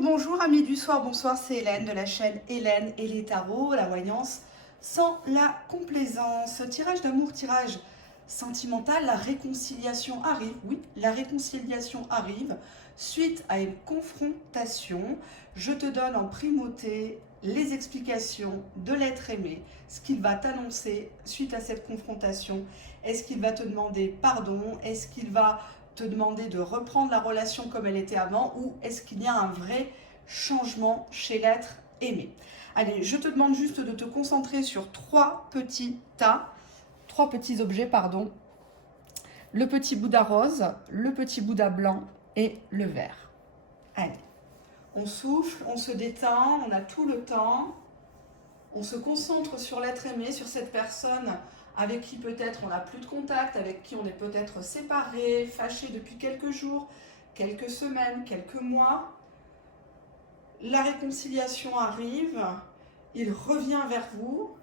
Bonjour amis du soir, bonsoir, c'est Hélène de la chaîne Hélène et les tarots, la voyance sans la complaisance. Tirage d'amour, tirage sentimental, la réconciliation arrive, oui, la réconciliation arrive suite à une confrontation. Je te donne en primauté les explications de l'être aimé, ce qu'il va t'annoncer suite à cette confrontation. Est-ce qu'il va te demander pardon? Est-ce qu'il va te demander de reprendre la relation comme elle était avant, ou est-ce qu'il y a un vrai changement chez l'être aimé? Allez, je te demande juste de te concentrer sur trois petits objets, pardon. Le petit Bouddha rose, le petit Bouddha blanc et le vert. Allez, on souffle, on se détend, on a tout le temps. On se concentre sur l'être aimé, sur cette personne avec qui peut-être on n'a plus de contact, avec qui on est peut-être séparé, fâché depuis quelques jours, quelques semaines, quelques mois. La réconciliation arrive, il revient vers vous.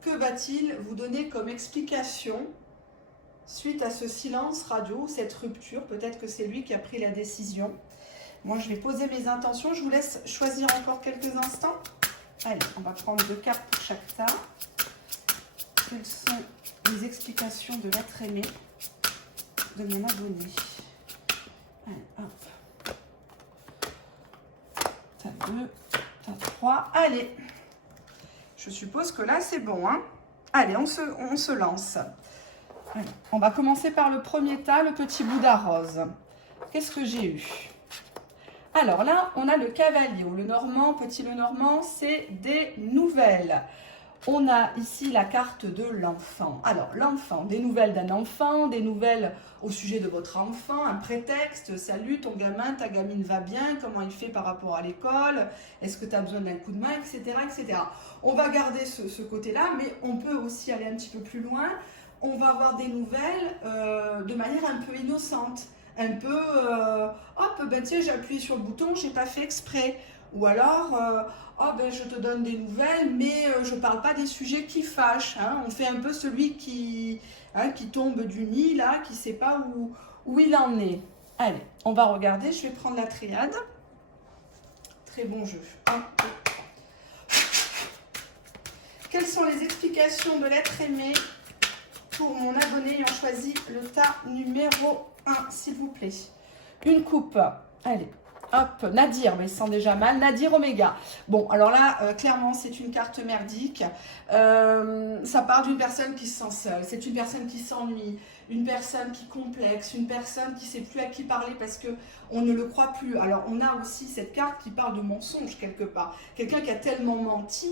Que va-t-il vous donner comme explication suite à ce silence radio, cette rupture? Peut-être que c'est lui qui a pris la décision. Moi, je vais poser mes intentions. Je vous laisse choisir encore quelques instants. Allez, on va prendre 2 cartes pour chaque tas. Quelles sont les explications de l'être aimé de mon abonné? Allez, hop. Tas 2, tas 3. Allez, je suppose que là, c'est bon, hein? Allez, on se lance. Allez, on va commencer par le premier tas, le petit Bouddha rose. Qu'est-ce que j'ai eu? Alors là, on a le cavalier, ou le normand, petit le normand, c'est des nouvelles. On a ici la carte de l'enfant. Alors, l'enfant, des nouvelles d'un enfant, des nouvelles au sujet de votre enfant, un prétexte, salut, ton gamin, ta gamine va bien, comment il fait par rapport à l'école, est-ce que tu as besoin d'un coup de main, etc., etc. On va garder ce côté-là, mais on peut aussi aller un petit peu plus loin. On va avoir des nouvelles de manière un peu innocente, un peu, hop, ben tiens, j'ai appuyé sur le bouton, j'ai pas fait exprès. Ou alors, oh ben je te donne des nouvelles, mais je ne parle pas des sujets qui fâchent. Hein. On fait un peu celui qui tombe du nid, là, qui ne sait pas où il en est. Allez, on va regarder, je vais prendre la triade. Très bon jeu. Quelles sont les explications de l'être aimé pour mon abonné ayant choisi le tas numéro 1, s'il vous plaît? Une coupe. Allez. Hop, Nadir, mais il se sent déjà mal. Nadir Oméga. Bon, alors là, clairement, c'est une carte merdique. Ça part d'une personne qui se sent seule. C'est une personne qui s'ennuie, une personne qui complexe, une personne qui ne sait plus à qui parler parce qu'on ne le croit plus. Alors, on a aussi cette carte qui parle de mensonge quelque part. Quelqu'un qui a tellement menti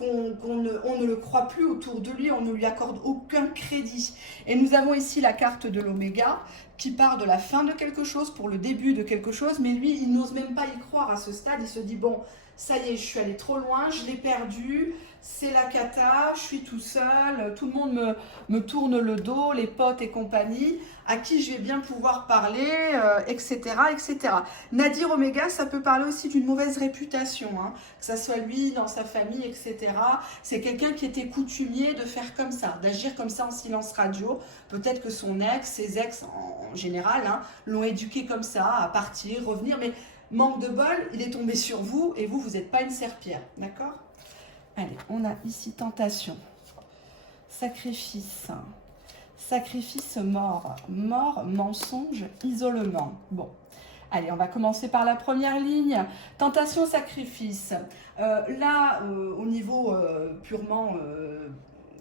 on ne le croit plus autour de lui, on ne lui accorde aucun crédit. Et nous avons ici la carte de l'Oméga qui part de la fin de quelque chose pour le début de quelque chose, mais lui, il n'ose même pas y croire à ce stade. Il se dit, bon, ça y est, je suis allé trop loin, je l'ai perdu, c'est la cata, je suis tout seul, tout le monde me tourne le dos, les potes et compagnie, à qui je vais bien pouvoir parler, etc., etc. Nadir Oméga, ça peut parler aussi d'une mauvaise réputation, hein, que ça soit lui, dans sa famille, etc. C'est quelqu'un qui était coutumier de faire comme ça, d'agir comme ça en silence radio. Peut-être que son ex, ses ex en général, hein, l'ont éduqué comme ça, à partir, revenir, mais manque de bol, il est tombé sur vous et vous n'êtes pas une serpillère, d'accord? Allez, on a ici tentation, sacrifice, sacrifice mort, mort, mensonge, isolement. Bon, allez, on va commencer par la première ligne, tentation, sacrifice. Là, au niveau purement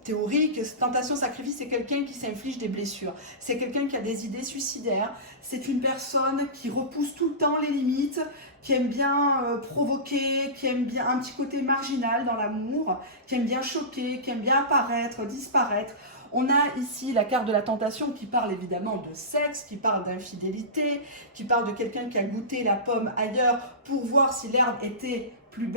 théorique, tentation, sacrifice, c'est quelqu'un qui s'inflige des blessures. C'est quelqu'un qui a des idées suicidaires. C'est une personne qui repousse tout le temps les limites, qui aime bien provoquer, qui aime bien un petit côté marginal dans l'amour, qui aime bien choquer, qui aime bien apparaître, disparaître. On a ici la carte de la tentation qui parle évidemment de sexe, qui parle d'infidélité, qui parle de quelqu'un qui a goûté la pomme ailleurs pour voir si l'herbe était plus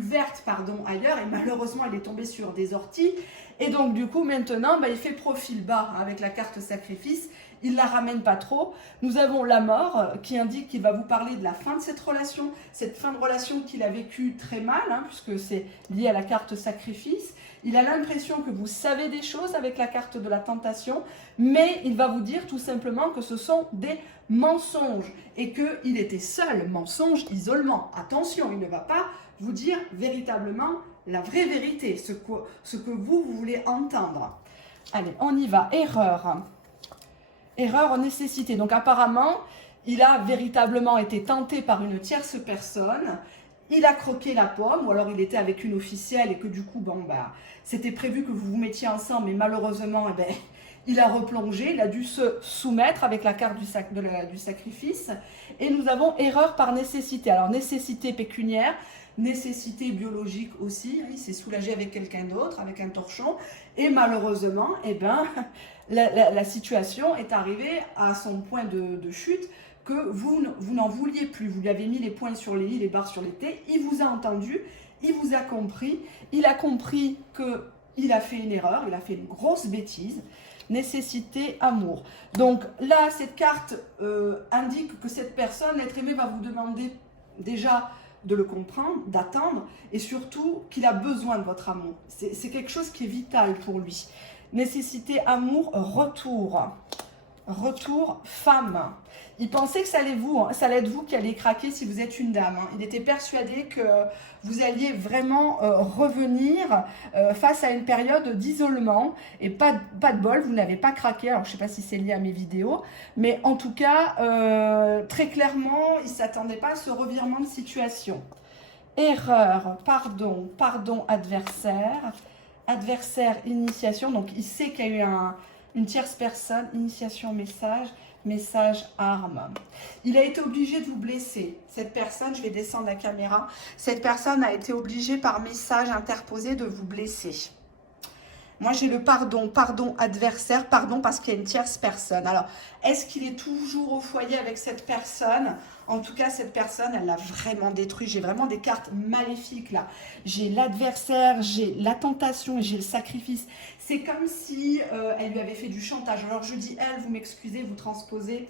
verte ailleurs, et malheureusement elle est tombée sur des orties. Et donc du coup maintenant il fait profil bas avec la carte sacrifice, il ne la ramène pas trop. Nous avons la mort qui indique qu'il va vous parler de la fin de cette fin de relation qu'il a vécue très mal, puisque c'est lié à la carte sacrifice. Il a l'impression que vous savez des choses avec la carte de la tentation, mais il va vous dire tout simplement que ce sont des mensonges et qu'il était seul, mensonge, isolement. Attention, il ne va pas vous dire véritablement la vraie vérité, ce que vous voulez entendre. Allez, on y va. Erreur. Erreur, nécessité. Donc apparemment, il a véritablement été tenté par une tierce personne. Il a croqué la pomme, ou alors il était avec une officielle et que du coup, c'était prévu que vous vous mettiez ensemble, mais malheureusement, il a replongé, il a dû se soumettre avec la carte du sacrifice. Et nous avons erreur par nécessité. Alors nécessité pécuniaire, nécessité biologique aussi, il s'est soulagé avec quelqu'un d'autre, avec un torchon, et malheureusement, la situation est arrivée à son point de chute, que vous n'en vouliez plus. Vous lui avez mis les points sur les i, les barres sur les t, il vous a entendu, il vous a compris, il a compris qu'il a fait une erreur, il a fait une grosse bêtise. Nécessité, amour. Donc là, cette carte indique que cette personne, l'être aimé, va vous demander déjà de le comprendre, d'attendre, et surtout qu'il a besoin de votre amour. C'est quelque chose qui est vital pour lui. Nécessité, amour, retour. Retour, femme. Il pensait que ça allait être vous qui allez craquer si vous êtes une dame. Il était persuadé que vous alliez vraiment revenir face à une période d'isolement. Et pas de bol, vous n'avez pas craqué. Alors, je ne sais pas si c'est lié à mes vidéos. Mais en tout cas, très clairement, il ne s'attendait pas à ce revirement de situation. Erreur, pardon, adversaire. Adversaire, initiation. Donc, il sait qu'il y a eu une tierce personne, initiation, message, arme. Il a été obligé de vous blesser. Cette personne, je vais descendre la caméra, cette personne a été obligée par message interposé de vous blesser. Moi, j'ai le pardon adversaire, pardon parce qu'il y a une tierce personne. Alors, est-ce qu'il est toujours au foyer avec cette personne? En tout cas, cette personne, elle l'a vraiment détruit. J'ai vraiment des cartes maléfiques là. J'ai l'adversaire, j'ai la tentation et j'ai le sacrifice. C'est comme si elle lui avait fait du chantage. Alors, je dis elle, vous m'excusez, vous transposez.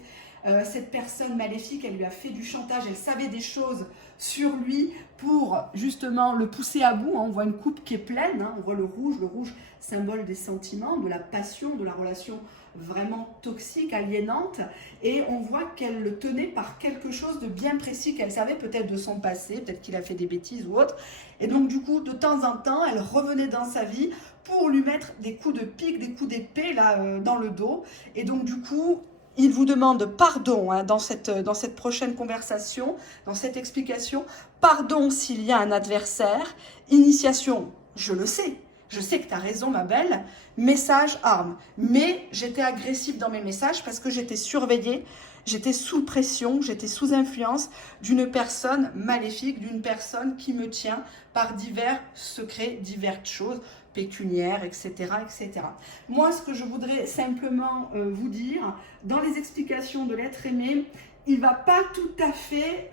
Cette personne maléfique, elle lui a fait du chantage. Elle savait des choses sur lui pour justement le pousser à bout. On voit une coupe qui est pleine. On voit le rouge symbole des sentiments, de la passion, de la relation vraiment toxique, aliénante, et on voit qu'elle le tenait par quelque chose de bien précis qu'elle savait peut-être de son passé, peut-être qu'il a fait des bêtises ou autre, et donc du coup de temps en temps elle revenait dans sa vie pour lui mettre des coups de pique, des coups d'épée là dans le dos, et donc du coup il vous demande pardon dans cette prochaine conversation, dans cette explication, pardon s'il y a un adversaire, initiation, je le sais. Je sais que tu as raison, ma belle. Message, arme. Mais j'étais agressive dans mes messages parce que j'étais surveillée, j'étais sous pression, j'étais sous influence d'une personne maléfique, d'une personne qui me tient par divers secrets, diverses choses, pécuniaires, etc., etc. Moi, ce que je voudrais simplement vous dire, dans les explications de l'être aimé, il ne va pas tout à fait...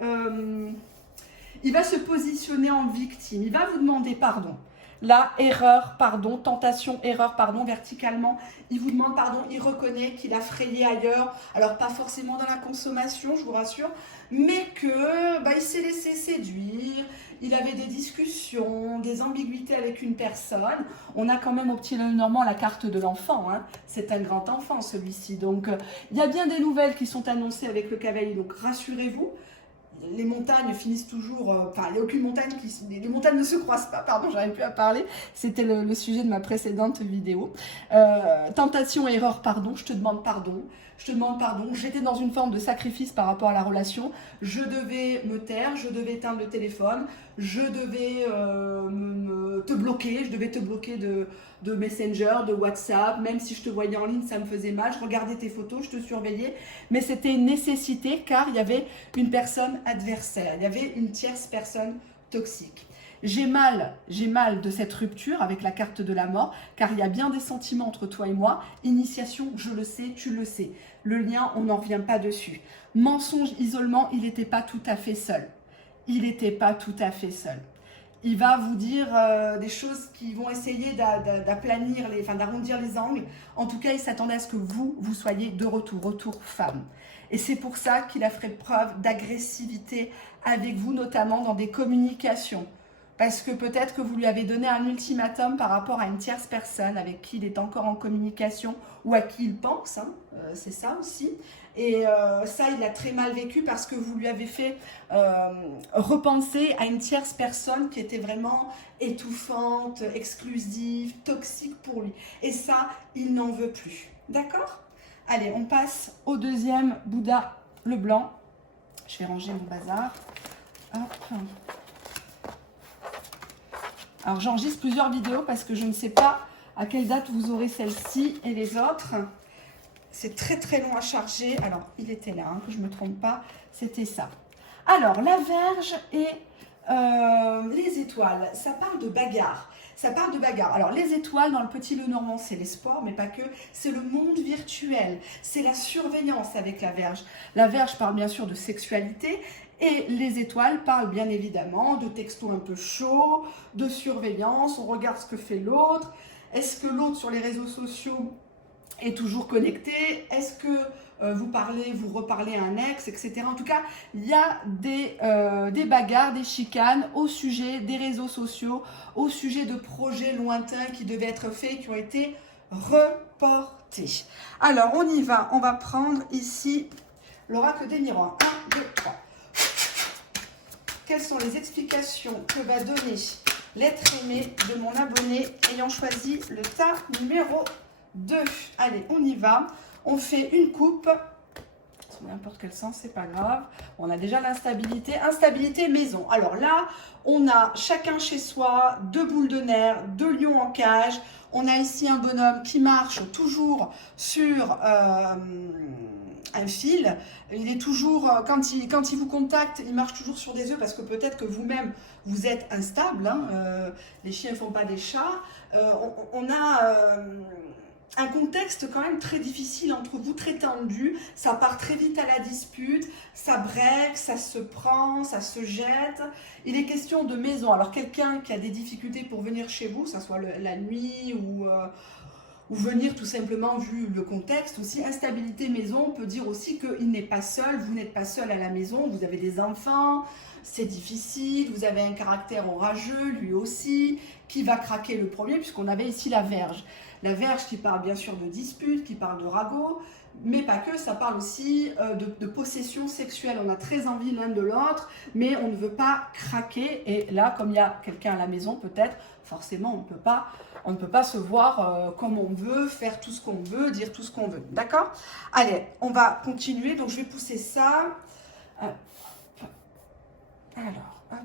il va se positionner en victime. Il va vous demander pardon. Là, erreur, pardon, tentation, erreur, pardon, verticalement, il vous demande pardon, il reconnaît qu'il a frayé ailleurs, alors pas forcément dans la consommation, je vous rassure, mais que il s'est laissé séduire, il avait des discussions, des ambiguïtés avec une personne. On a quand même au petit Lenormand la carte de l'enfant, c'est un grand enfant celui-ci, donc il y a bien des nouvelles qui sont annoncées avec le cavalier, donc rassurez-vous. Les montagnes finissent toujours, il n'y a aucune montagne les montagnes ne se croisent pas, pardon, j'arrive plus à parler, c'était le sujet de ma précédente vidéo. Tentation, erreur, pardon, je te demande pardon, j'étais dans une forme de sacrifice par rapport à la relation, je devais me taire, je devais éteindre le téléphone, je devais te bloquer, je devais te bloquer de Messenger, de WhatsApp, même si je te voyais en ligne, ça me faisait mal, je regardais tes photos, je te surveillais, mais c'était une nécessité car il y avait une personne adversaire, il y avait une tierce personne toxique. J'ai mal de cette rupture avec la carte de la mort, car il y a bien des sentiments entre toi et moi. Initiation, je le sais, tu le sais. Le lien, on n'en revient pas dessus. Mensonge, isolement, il n'était pas tout à fait seul. Il n'était pas tout à fait seul. il va vous dire des choses qui vont essayer d'aplanir, d'arrondir les angles. En tout cas, il s'attendait à ce que vous soyez de retour femme. Et c'est pour ça qu'il a fait preuve d'agressivité avec vous, notamment dans des communications. Parce que peut-être que vous lui avez donné un ultimatum par rapport à une tierce personne avec qui il est encore en communication ou à qui il pense, hein, c'est ça aussi. Et ça, il a très mal vécu parce que vous lui avez fait repenser à une tierce personne qui était vraiment étouffante, exclusive, toxique pour lui. Et ça, il n'en veut plus. D'accord ? Allez, on passe au deuxième Bouddha, le blanc. Je vais ranger mon bazar. Hop. Alors, j'enregistre plusieurs vidéos parce que je ne sais pas à quelle date vous aurez celle-ci et les autres. C'est très très long à charger. Alors, il était là, hein, que je ne me trompe pas. C'était ça. Alors, la Vierge et les étoiles. Ça parle de bagarre. Ça parle de bagarre. Alors, les étoiles dans le petit Lenormand, c'est l'espoir, mais pas que. C'est le monde virtuel. C'est la surveillance avec la Vierge. La Vierge parle bien sûr de sexualité. Et les étoiles parlent bien évidemment de textos un peu chauds, de surveillance, on regarde ce que fait l'autre. Est-ce que l'autre sur les réseaux sociaux est toujours connecté? Est-ce que vous reparlez à un ex, etc. En tout cas, il y a des bagarres, des chicanes au sujet des réseaux sociaux, au sujet de projets lointains qui devaient être faits, qui ont été reportés. Alors, on y va. On va prendre ici l'oracle des miroirs. 1, 2, 3. Quelles sont les explications que va donner l'être aimé de mon abonné ayant choisi le tas numéro 2? Allez, on y va. On fait une coupe. Sur n'importe quel sens, c'est pas grave. On a déjà l'instabilité. Instabilité maison. Alors là, on a chacun chez soi, 2 boules de nerfs, 2 lions en cage. On a ici un bonhomme qui marche toujours sur un fil. Il est toujours, quand il vous contacte, il marche toujours sur des œufs parce que peut-être que vous-même, vous êtes instable. Hein, les chiens ne font pas des chats. On a un contexte quand même très difficile entre vous, très tendu. Ça part très vite à la dispute, ça break, ça se prend, ça se jette. Il est question de maison. Alors quelqu'un qui a des difficultés pour venir chez vous, que ce soit la nuit ou venir tout simplement vu le contexte. Aussi, instabilité maison, on peut dire aussi qu'il n'est pas seul, vous n'êtes pas seul à la maison, vous avez des enfants, c'est difficile, vous avez un caractère orageux, lui aussi, qui va craquer le premier, puisqu'on avait ici la Vierge. La Vierge qui parle bien sûr de dispute, qui parle de ragot, mais pas que, ça parle aussi de possession sexuelle. On a très envie l'un de l'autre, mais on ne veut pas craquer. Et là, comme il y a quelqu'un à la maison, peut-être, forcément, on ne peut pas se voir comme on veut, faire tout ce qu'on veut, dire tout ce qu'on veut. D'accord? Allez, on va continuer. Donc, je vais pousser ça. Alors, hop.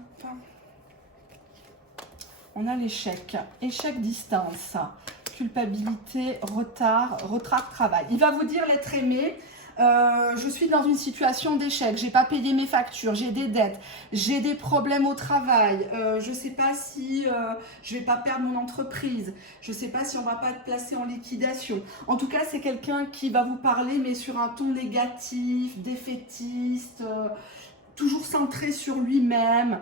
On a l'échec. Échec distance. Culpabilité, retard, travail. Il va vous dire, l'être aimé, je suis dans une situation d'échec, j'ai pas payé mes factures, j'ai des dettes, j'ai des problèmes au travail, je sais pas si je vais pas perdre mon entreprise, je sais pas si on va pas être placé en liquidation. En tout cas, c'est quelqu'un qui va vous parler, mais sur un ton négatif, défaitiste, toujours centré sur lui-même.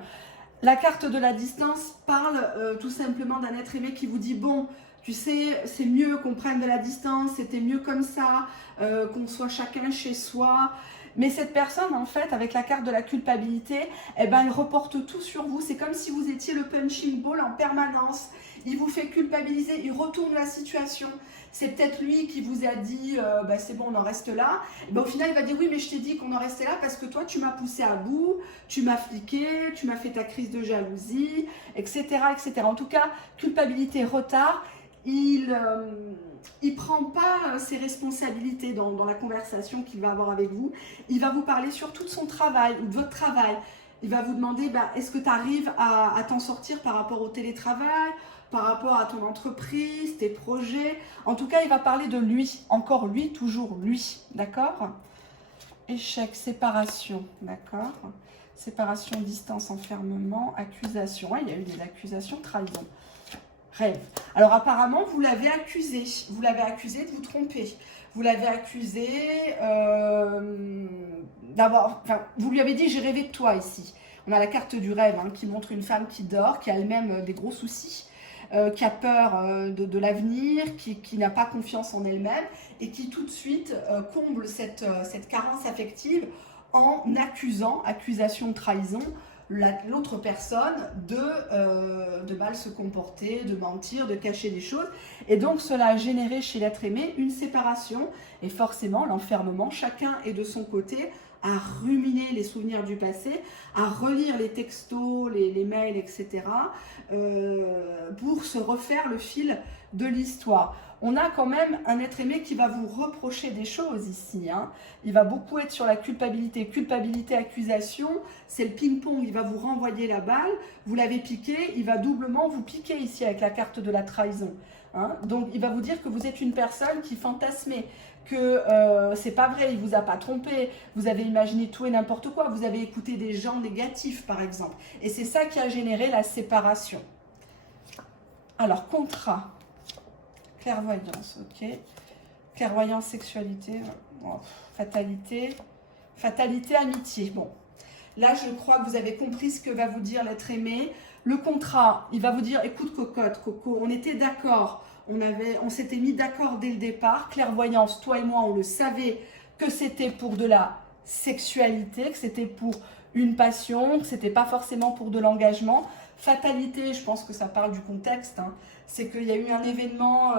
La carte de la distance parle tout simplement d'un être aimé qui vous dit, bon, tu sais, c'est mieux qu'on prenne de la distance, c'était mieux comme ça, qu'on soit chacun chez soi. Mais cette personne, en fait, avec la carte de la culpabilité, eh ben, elle reporte tout sur vous. C'est comme si vous étiez le punching ball en permanence. Il vous fait culpabiliser, il retourne la situation. C'est peut-être lui qui vous a dit, c'est bon, on en reste là. Et ben, au final, il va dire, oui, mais je t'ai dit qu'on en restait là parce que toi, tu m'as poussé à bout, tu m'as fliqué, tu m'as fait ta crise de jalousie, etc., etc. En tout cas, culpabilité, retard. Il ne prend pas ses responsabilités dans la conversation qu'il va avoir avec vous. Il va vous parler sur tout son travail, de votre travail. Il va vous demander, est-ce que tu arrives à t'en sortir par rapport au télétravail, par rapport à ton entreprise, tes projets. En tout cas, il va parler de lui, encore lui, toujours lui, d'accord? Échec, séparation, d'accord? Séparation, distance, enfermement, accusation. Ouais, il y a eu des accusations, trahison. Rêve. Alors apparemment, vous l'avez accusé. Vous l'avez accusé de vous tromper. Vous l'avez accusé d'avoir... Enfin, vous lui avez dit, j'ai rêvé de toi ici. On a la carte du rêve hein, qui montre une femme qui dort, qui a elle-même des gros soucis, qui a peur de l'avenir, qui n'a pas confiance en elle-même et qui tout de suite comble cette carence affective en accusation de trahison, l'autre personne de mal se comporter, de mentir, de cacher des choses. Et donc cela a généré chez l'être aimé une séparation et forcément l'enfermement. Chacun est de son côté à ruminer les souvenirs du passé, à relire les textos, les mails, etc. Pour se refaire le fil de l'histoire. On a quand même un être aimé qui va vous reprocher des choses ici. Hein. Il va beaucoup être sur la culpabilité. Culpabilité, accusation, c'est le ping-pong. Il va vous renvoyer la balle, vous l'avez piqué, il va doublement vous piquer ici avec la carte de la trahison. Hein. Donc il va vous dire que vous êtes une personne qui fantasmait, que c'est pas vrai, il vous a pas trompé, vous avez imaginé tout et n'importe quoi, vous avez écouté des gens négatifs par exemple. Et c'est ça qui a généré la séparation. Alors, contrat. Clairvoyance, ok. Clairvoyance, sexualité, oh, fatalité, amitié. Bon, là, je crois que vous avez compris ce que va vous dire l'être aimé. Le contrat, il va vous dire, écoute cocotte, Coco, on était d'accord, on s'était mis d'accord dès le départ. Clairvoyance, toi et moi, on le savait que c'était pour de la sexualité, que c'était pour une passion, que c'était pas forcément pour de l'engagement. Fatalité, je pense que ça parle du contexte, hein. C'est qu'il y a eu un événement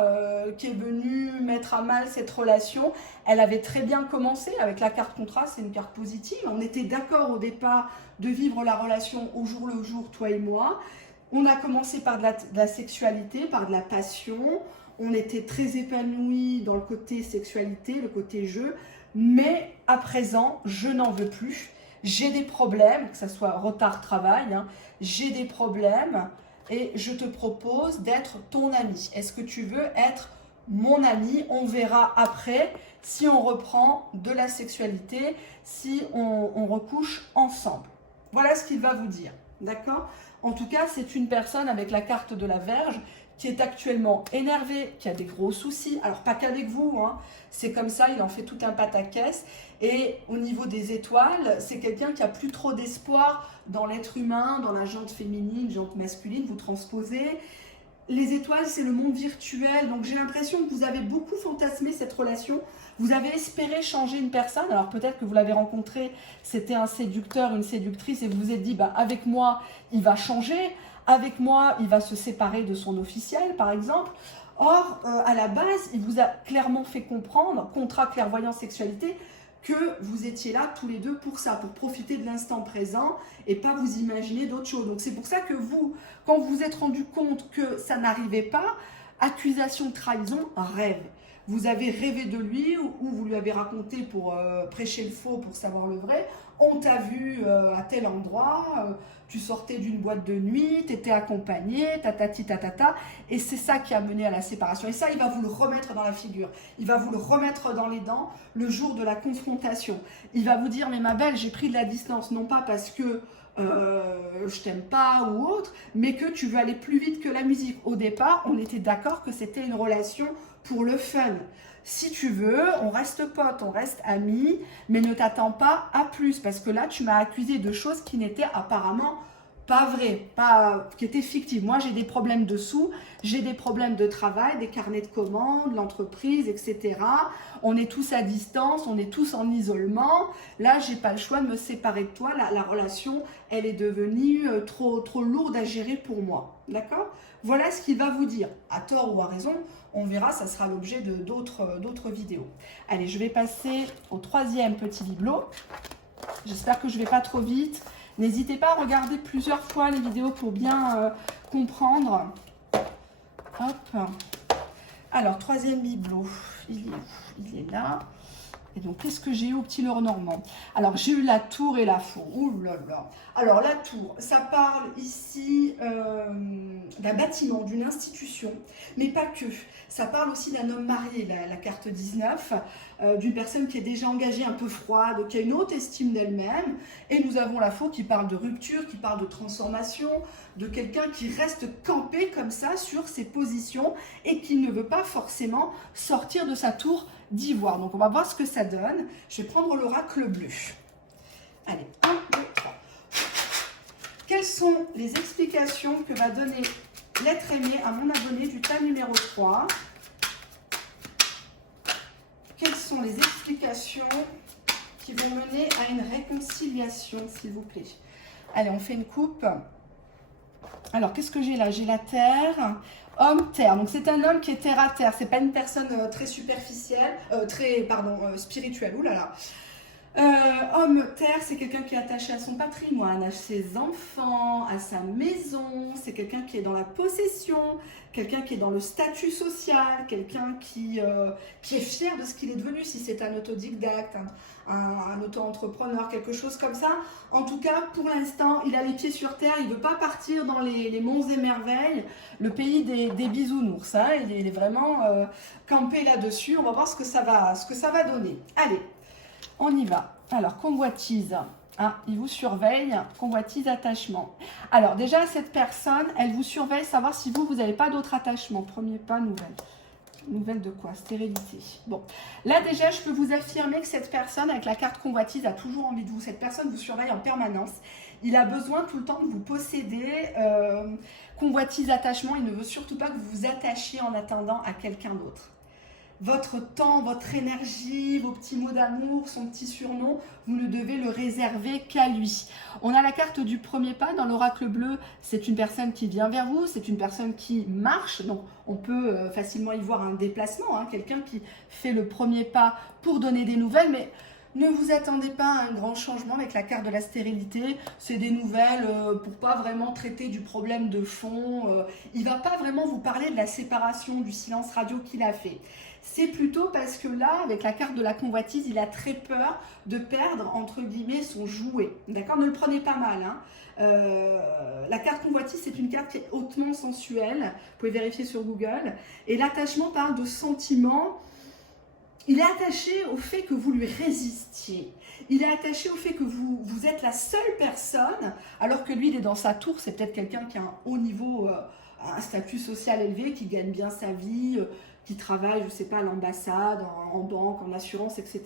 qui est venu mettre à mal cette relation. Elle avait très bien commencé avec la carte contrat, c'est une carte positive. On était d'accord au départ de vivre la relation au jour le jour, toi et moi. On a commencé par de la sexualité, par de la passion. On était très épanouis dans le côté sexualité, le côté jeu. Mais à présent, je n'en veux plus. J'ai des problèmes, que ce soit retard travail, hein, j'ai des problèmes et je te propose d'être ton ami. Est-ce que tu veux être mon ami? On verra après si on reprend de la sexualité, si on recouche ensemble. Voilà ce qu'il va vous dire, d'accord? En tout cas, c'est une personne avec la carte de la Vierge qui est actuellement énervé, qui a des gros soucis. Alors, pas qu'avec vous, hein. C'est comme ça, il en fait tout un pataquès. Et au niveau des étoiles, c'est quelqu'un qui a plus trop d'espoir dans l'être humain, dans la jante féminine, jante masculine, vous transposez. Les étoiles, c'est le monde virtuel. Donc, j'ai l'impression que vous avez beaucoup fantasmé cette relation. Vous avez espéré changer une personne. Alors, peut-être que vous l'avez rencontré, c'était un séducteur, une séductrice, et vous vous êtes dit, bah, avec moi, il va changer. Avec moi, il va se séparer de son officiel, par exemple. Or, à la base, il vous a clairement fait comprendre, contrat clairvoyance sexualité, que vous étiez là tous les deux pour ça, pour profiter de l'instant présent et pas vous imaginer d'autres choses. Donc, c'est pour ça que vous, quand vous vous êtes rendu compte que ça n'arrivait pas, accusation, trahison, rêve. Vous avez rêvé de lui ou vous lui avez raconté pour prêcher le faux, pour savoir le vrai. On t'a vu à tel endroit, tu sortais d'une boîte de nuit, tu étais accompagné, tatati tatata. Et c'est ça qui a mené à la séparation. Et ça, il va vous le remettre dans la figure. Il va vous le remettre dans les dents le jour de la confrontation. Il va vous dire, mais ma belle, j'ai pris de la distance, non pas parce que je t'aime pas ou autre, mais que tu veux aller plus vite que la musique. Au départ, on était d'accord que c'était une relation pour le fun. Si tu veux, on reste potes, on reste amis, mais ne t'attends pas à plus, parce que là, tu m'as accusé de choses qui n'étaient apparemment pas vraies, qui étaient fictives. Moi, j'ai des problèmes de sous, j'ai des problèmes de travail, des carnets de commandes, l'entreprise, etc. On est tous à distance, on est tous en isolement. Là, j'ai pas le choix de me séparer de toi. La relation, elle est devenue trop lourde à gérer pour moi. D'accord? Voilà ce qu'il va vous dire. À tort ou à raison, on verra, ça sera l'objet de d'autres vidéos. Allez, je vais passer au troisième petit bibelot. J'espère que je ne vais pas trop vite. N'hésitez pas à regarder plusieurs fois les vidéos pour bien comprendre. Hop. Alors, troisième bibelot. Il est là. Et donc, qu'est-ce que j'ai eu au petit Lenormand? Alors, j'ai eu la tour et la four. Ouh là là. Alors, la tour, ça parle ici d'un bâtiment, d'une institution, mais pas que. Ça parle aussi d'un homme marié, la carte 19, d'une personne qui est déjà engagée, un peu froide, qui a une haute estime d'elle-même. Et nous avons la four qui parle de rupture, qui parle de transformation, de quelqu'un qui reste campé comme ça sur ses positions et qui ne veut pas forcément sortir de sa tour d'ivoire. Donc, on va voir ce que ça donne. Je vais prendre l'oracle bleu. Allez, 1, 2, 3. Quelles sont les explications que va donner l'être aimé à mon abonné du tas numéro 3? Quelles sont les explications qui vont mener à une réconciliation, s'il vous plaît? Allez, on fait une coupe. Alors, qu'est-ce que j'ai là? J'ai la terre, homme, terre. Donc, c'est un homme qui est terre à terre. C'est pas une personne très superficielle, spirituelle. Ouh là là. Homme terre, c'est quelqu'un qui est attaché à son patrimoine, à ses enfants, à sa maison. C'est quelqu'un qui est dans la possession, quelqu'un qui est dans le statut social, quelqu'un qui est fier de ce qu'il est devenu, si c'est un autodidacte, un auto-entrepreneur, quelque chose comme ça. En tout cas, pour l'instant, il a les pieds sur terre, il ne veut pas partir dans les monts et merveilles, le pays des bisounours. Hein. Il est vraiment campé là-dessus. On va voir ce que ça va donner. Allez, on y va. Alors, convoitise. Ah, il vous surveille, convoitise, attachement. Alors, déjà, cette personne, elle vous surveille, savoir si vous n'avez pas d'autre attachement. Premier pas, nouvelle. Nouvelle de quoi? Stérilité. Bon, là déjà, je peux vous affirmer que cette personne, avec la carte convoitise, a toujours envie de vous. Cette personne vous surveille en permanence. Il a besoin tout le temps de vous posséder. Convoitise, attachement, il ne veut surtout pas que vous vous attachiez en attendant à quelqu'un d'autre. Votre temps, votre énergie, vos petits mots d'amour, son petit surnom, vous ne devez le réserver qu'à lui. On a la carte du premier pas dans l'oracle bleu. C'est une personne qui vient vers vous, c'est une personne qui marche. Donc, on peut facilement y voir un déplacement, hein, quelqu'un qui fait le premier pas pour donner des nouvelles. Mais ne vous attendez pas à un grand changement avec la carte de la stérilité. C'est des nouvelles pour pas vraiment traiter du problème de fond. Il va pas vraiment vous parler de la séparation, du silence radio qu'il a fait. C'est plutôt parce que là, avec la carte de la convoitise, il a très peur de perdre, entre guillemets, son jouet. D'accord? Ne le prenez pas mal. Hein. La carte convoitise, c'est une carte qui est hautement sensuelle. Vous pouvez vérifier sur Google. Et l'attachement parle de sentiments. Il est attaché au fait que vous lui résistiez. Il est attaché au fait que vous êtes la seule personne, alors que lui, il est dans sa tour. C'est peut-être quelqu'un qui a un haut niveau, un statut social élevé, qui gagne bien sa vie, qui travaille, je ne sais pas, à l'ambassade, en banque, en assurance, etc.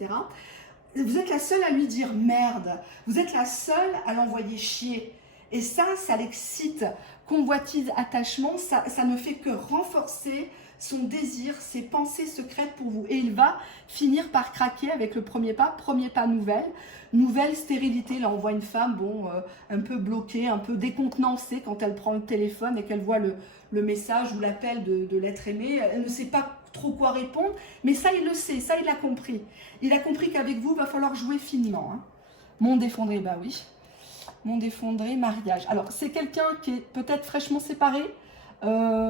Vous êtes la seule à lui dire merde. Vous êtes la seule à l'envoyer chier. Et ça l'excite. Convoitise, attachement, ça ne fait que renforcer son désir, ses pensées secrètes pour vous. Et il va finir par craquer avec le premier pas nouvelle. Nouvelle stérilité. Là, on voit une femme, un peu bloquée, un peu décontenancée quand elle prend le téléphone et qu'elle voit le message ou l'appel de l'être aimé. Elle ne sait pas trop quoi répondre, mais ça, il le sait, ça, il l'a compris. Il a compris qu'avec vous, il va falloir jouer finement. Hein. Monde effondré, bah oui. Monde effondré, mariage. Alors, c'est quelqu'un qui est peut-être fraîchement séparé,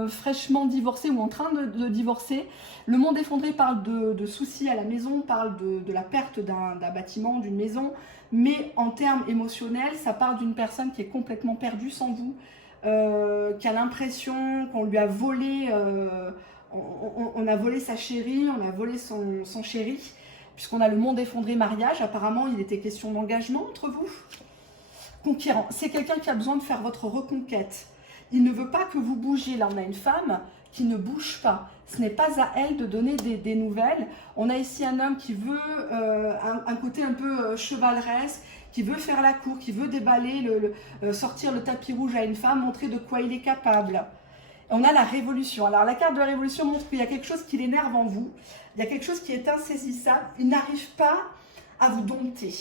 fraîchement divorcé ou en train de divorcer. Le monde effondré parle de soucis à la maison, parle de la perte d'un bâtiment, d'une maison, mais en termes émotionnels, ça parle d'une personne qui est complètement perdue sans vous, qui a l'impression qu'on lui a volé, on a volé sa chérie, on a volé son chéri, puisqu'on a le monde effondré mariage. Apparemment, il était question d'engagement entre vous. Conquérant, c'est quelqu'un qui a besoin de faire votre reconquête. Il ne veut pas que vous bougiez. Là, on a une femme qui ne bouge pas. Ce n'est pas à elle de donner des nouvelles. On a ici un homme qui veut un côté un peu chevaleresque, qui veut faire la cour, qui veut déballer, sortir le tapis rouge à une femme, montrer de quoi il est capable. On a la révolution. Alors, la carte de la révolution montre qu'il y a quelque chose qui l'énerve en vous. Il y a quelque chose qui est insaisissable. Il n'arrive pas à vous dompter.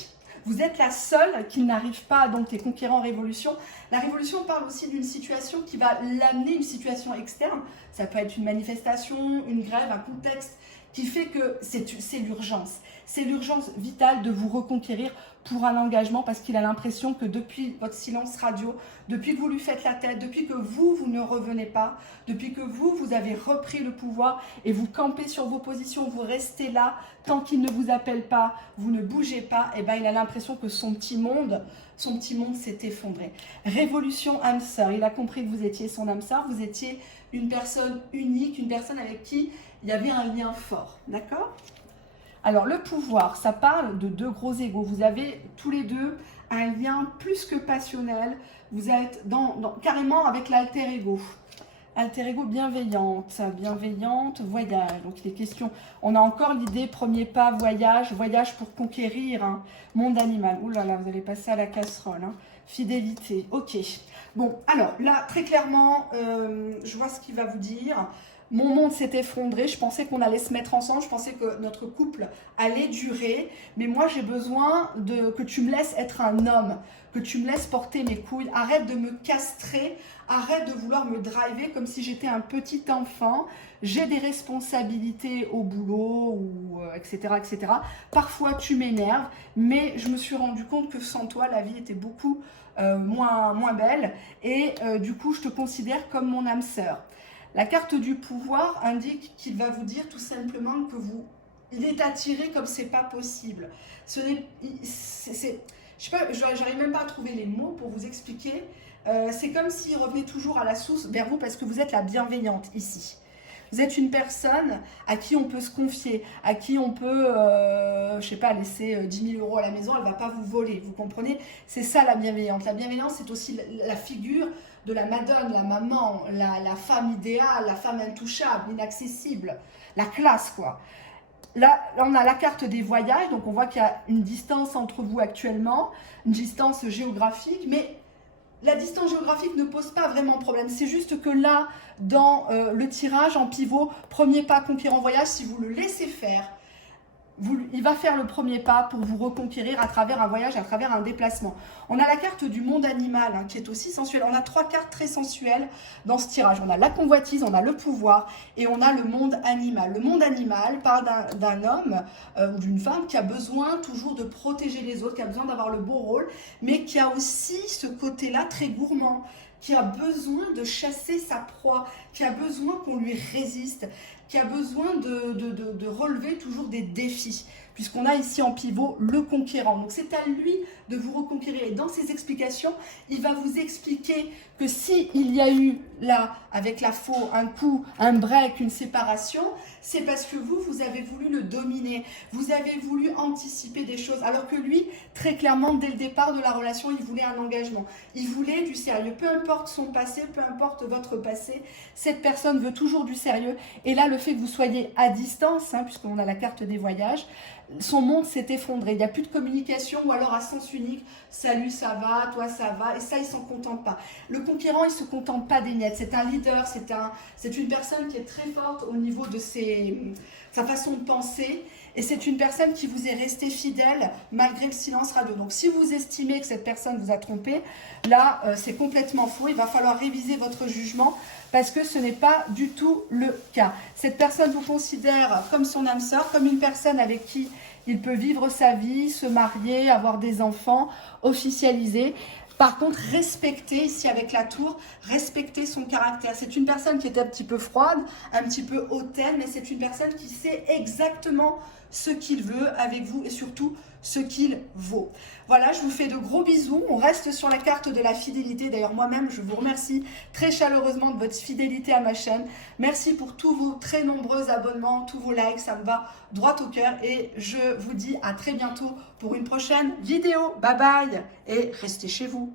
Vous êtes la seule qui n'arrive pas à dompter. Conquérant, révolution. La révolution parle aussi d'une situation qui va l'amener, une situation externe. Ça peut être une manifestation, une grève, un contexte qui fait que c'est l'urgence. C'est l'urgence vitale de vous reconquérir pour un engagement parce qu'il a l'impression que depuis votre silence radio, depuis que vous lui faites la tête, depuis que vous ne revenez pas, depuis que vous avez repris le pouvoir et vous campez sur vos positions, vous restez là, tant qu'il ne vous appelle pas, vous ne bougez pas, et ben il a l'impression que son petit monde s'est effondré. Révolution âme sœur, il a compris que vous étiez son âme sœur, vous étiez une personne unique, une personne avec qui il y avait un lien fort, d'accord ? Alors, le pouvoir, ça parle de deux gros égos. Vous avez tous les deux un lien plus que passionnel. Vous êtes carrément avec l'alter ego. Alter ego bienveillante, bienveillante, voyage. Donc les questions, on a encore l'idée, premier pas, voyage, voyage pour conquérir, hein, monde animal. Ouh là là, vous allez passer à la casserole, hein. Fidélité, ok. Bon, alors là, très clairement, je vois ce qu'il va vous dire. Mon monde s'est effondré, je pensais qu'on allait se mettre ensemble, je pensais que notre couple allait durer, mais moi j'ai besoin que tu me laisses être un homme, que tu me laisses porter mes couilles, arrête de me castrer, arrête de vouloir me driver comme si j'étais un petit enfant, j'ai des responsabilités au boulot, ou, etc., etc. Parfois tu m'énerves, mais je me suis rendu compte que sans toi la vie était beaucoup moins belle, et du coup je te considère comme mon âme sœur. La carte du pouvoir indique qu'il va vous dire tout simplement que il est attiré comme c'est pas possible. Je sais pas, j'arrive même pas à trouver les mots pour vous expliquer. C'est comme s'il revenait toujours à la source vers vous parce que vous êtes la bienveillante ici. Vous êtes une personne à qui on peut se confier, à qui on peut, je sais pas, laisser 10 000 € à la maison, elle ne va pas vous voler, vous comprenez? C'est ça la bienveillance. La bienveillance, c'est aussi la figure de la madone, la maman, la femme idéale, la femme intouchable, inaccessible, la classe, quoi. Là, on a la carte des voyages, donc on voit qu'il y a une distance entre vous actuellement, une distance géographique, mais la distance géographique ne pose pas vraiment problème. C'est juste que là, dans le tirage en pivot, premier pas conquérant voyage, si vous le laissez faire, il va faire le premier pas pour vous reconquérir à travers un voyage, à travers un déplacement. On a la carte du monde animal hein, qui est aussi sensuelle. On a 3 cartes très sensuelles dans ce tirage. On a la convoitise, on a le pouvoir et on a le monde animal. Le monde animal parle d'un homme ou d'une femme qui a besoin toujours de protéger les autres, qui a besoin d'avoir le beau rôle, mais qui a aussi ce côté-là très gourmand, qui a besoin de chasser sa proie, qui a besoin qu'on lui résiste, qui a besoin de relever toujours des défis, puisqu'on a ici en pivot le conquérant. Donc c'est à lui de vous reconquérir. Et dans ses explications, il va vous expliquer que s'il y a eu là, avec la faux, un coup, un break, une séparation, c'est parce que vous avez voulu le dominer, vous avez voulu anticiper des choses, alors que lui, très clairement, dès le départ de la relation, il voulait un engagement, il voulait du sérieux, peu importe son passé, peu importe votre passé, cette personne veut toujours du sérieux, et là, le fait que vous soyez à distance, hein, puisqu'on a la carte des voyages, son monde s'est effondré, il n'y a plus de communication, ou alors à sens unique, salut, ça va, toi, ça va, et ça, il ne s'en contente pas. Le conquérant, il ne se contente pas des miettes, c'est un leader, c'est une personne qui est très forte au niveau de sa façon de penser, et c'est une personne qui vous est restée fidèle malgré le silence radio. Donc si vous estimez que cette personne vous a trompé, là c'est complètement faux, il va falloir réviser votre jugement parce que ce n'est pas du tout le cas. Cette personne vous considère comme son âme sœur, comme une personne avec qui il peut vivre sa vie, se marier, avoir des enfants, officialiser. Par contre, respecter, ici avec la tour, respecter son caractère. C'est une personne qui est un petit peu froide, un petit peu hautaine, mais c'est une personne qui sait exactement ce qu'il veut avec vous et surtout ce qu'il vaut. Voilà, je vous fais de gros bisous. On reste sur la carte de la fidélité. D'ailleurs, moi-même, je vous remercie très chaleureusement de votre fidélité à ma chaîne. Merci pour tous vos très nombreux abonnements, tous vos likes, ça me va droit au cœur. Et je vous dis à très bientôt pour une prochaine vidéo. Bye bye et restez chez vous.